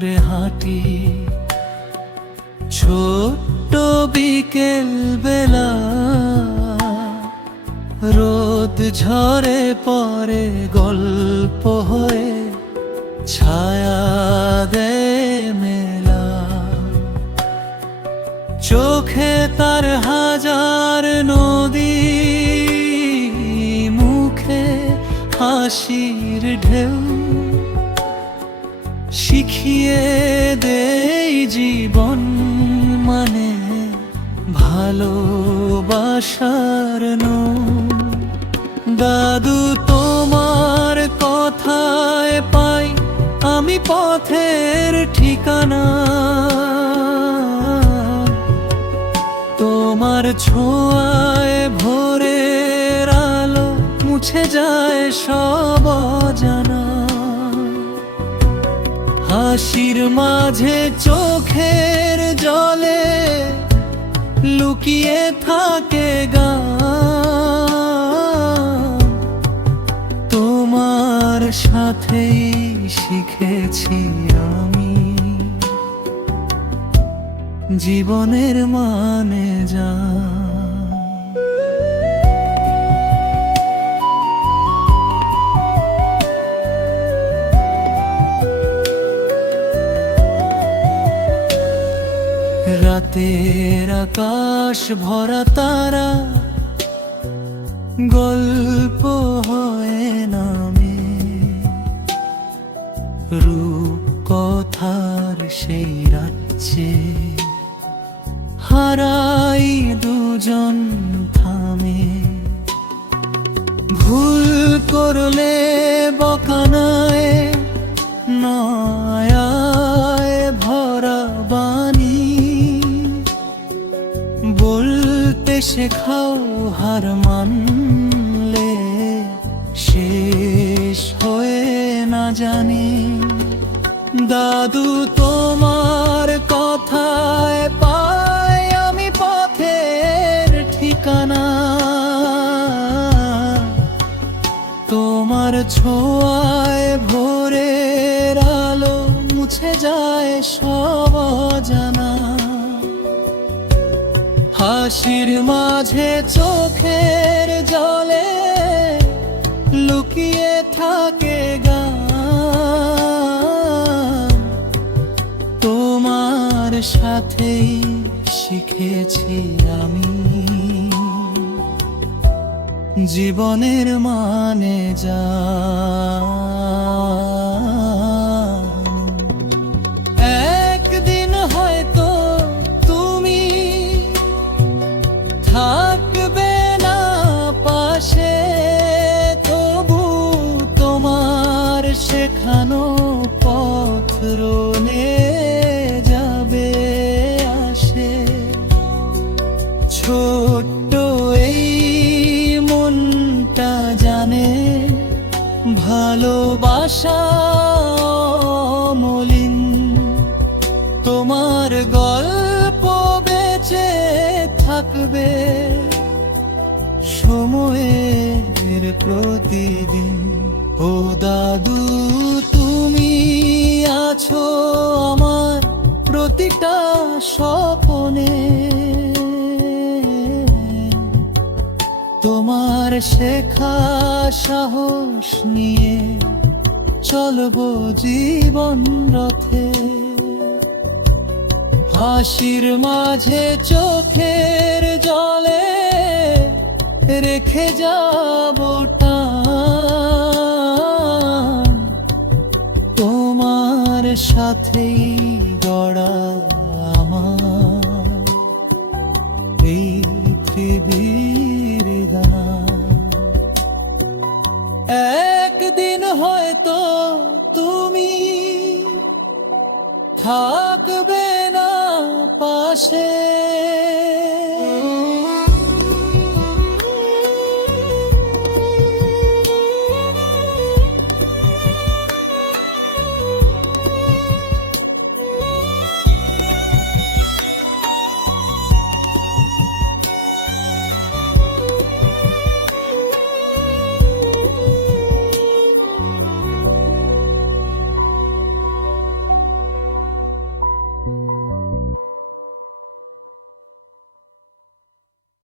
ধরে হাঁটি, ছোট্ট বিকেল বেলা, রোদ ঝরে পরে গল্প হয়ে ছায়া দেয় মেলা। চোখে তার হাজার নদী, মুখে হাসির ঢেউ, শিখিয়ে দেই জীবন মানে ভালোবাসার নৌ। দাদু তোমার কথায় পাই আমি পথের ঠিকানা, তোমার ছোঁয়ায় ভোরের আলো মুছে যায় সব অজানা। হাসির মাঝে চোখের জলে লুকিয়ে থাকে গান, তোমার সাথেই শিখেছি আমি জীবনের মানে জান। রাতের আকাশ ভরা তারা গল্প হয় নামে, রূপ কথার সেই রাজ্যে হারাই দুজন থামে। ভুল করলে বকানায় নয়ায় ভরা বাণী, বলতে শেখাও হার মানলে শেষ হয়ে না জানি। দাদু তোমার কথায় পাই আমি পথের ঠিকানা, তোমার ছোঁয়ায় ভোরের আলো মুছে যায় সব অজানা। হাসির মাঝে চোখের জলে লুকিয়ে থাকে গান, তোমার সাথেই শিখেছি আমি জীবনের মানে জান। একদিন হয়তো তুমি থাকবে না পাশে, তবু তোমার শেখানো পথ রোনে যাবে আসে। ছোট্ট এই মনটা জানে ভালোবাসা অমলিন, তোমার গল্প বেঁচে থাকবে সময়ের প্রতিদিন। ও দাদু তুমি আছো আমার প্রতিটা স্বপনে, তোমার শেখা সাহস নিয়ে চলবো জীবন রথে। হাসির মাঝে চোখের জলে রেখে যাবো টান, তোমার সাথেই গড়া আমার এই পৃথিবীর গানা। একদিন হয়তো তুমি থাকবে না পাশে,